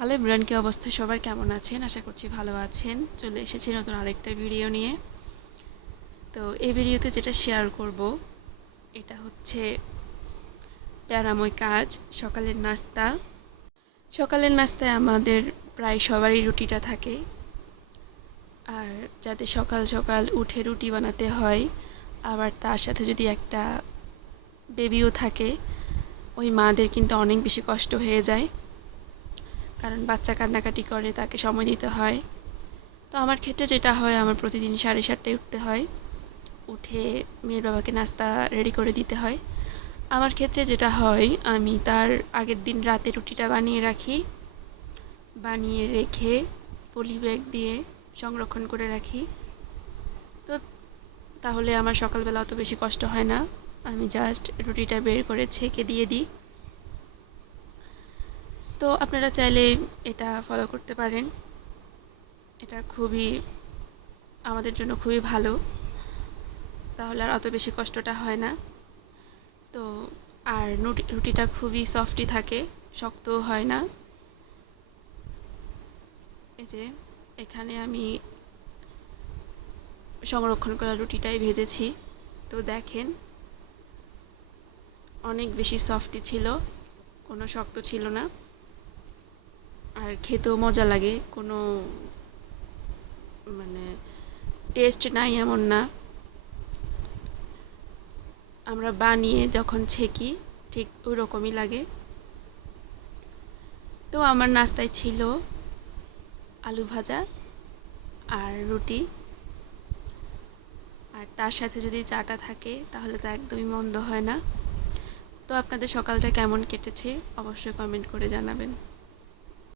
Hello everyone, কি অবস্থা সবার? কেমন আছেন? আশা করছি ভালো আছেন। চলে এসেছি নতুন আরেকটা ভিডিও নিয়ে। তো এই ভিডিওতে যেটা শেয়ার করব এটা হচ্ছে প্যারাময় কাজ, সকালের নাস্তা। সকালের নাস্তায় আমাদের প্রায় সবারই রুটিটা থাকে। আর যাতে সকাল সকাল উঠে রুটি বানাতে হয়, আবার তার সাথে যদি একটা বেবিও থাকে, ওই মাদের কিন্তু অনেক বেশি কষ্ট হয়ে যায়, কারণ বাচ্চা কান্নাকাটি করে, তাকে সময় দিতে হয়। তো আমার ক্ষেত্রে যেটা হয়, আমার প্রতিদিন 7:30টায় উঠতে হয়। উঠে মেয়ের বাবাকে নাস্তা রেডি করে দিতে হয়। আমার ক্ষেত্রে যেটা হয়, আমি তার আগের দিন রাতে রুটিটা বানিয়ে রাখি। বানিয়ে রেখে পলি ব্যাগ দিয়ে সংরক্ষণ করে রাখি। তো তাহলে আমার সকালবেলা অত বেশি কষ্ট হয় না। আমি জাস্ট রুটিটা বের করে ছেঁকে দিয়ে দিই। তো আপনারা চাইলে এটা ফলো করতে পারেন। এটা আমাদের জন্য খুবই ভালো। তাহলে আর অত বেশি কষ্টটা হয় না। তো আর রুটিটা খুবই সফটই থাকে, শক্তও হয় না। এই যে এখানে আমি সংরক্ষণ করা রুটিটাই ভেজেছি। তো দেখেন, অনেক বেশি সফটই ছিল, কোনো শক্ত ছিল না। আর খেতেও মজা লাগে, কোনো মানে টেস্ট নাই এমন না। আমরা বানিয়ে যখন ছেঁকি ঠিক ওই রকমই লাগে। তো আমার নাস্তায় ছিল আলু ভাজা আর রুটি। আর তার সাথে যদি চাটা থাকে তাহলে তো একদমই মন্দ হয় না। তো আপনাদের সকালটা কেমন কেটেছে অবশ্যই কমেন্ট করে জানাবেন।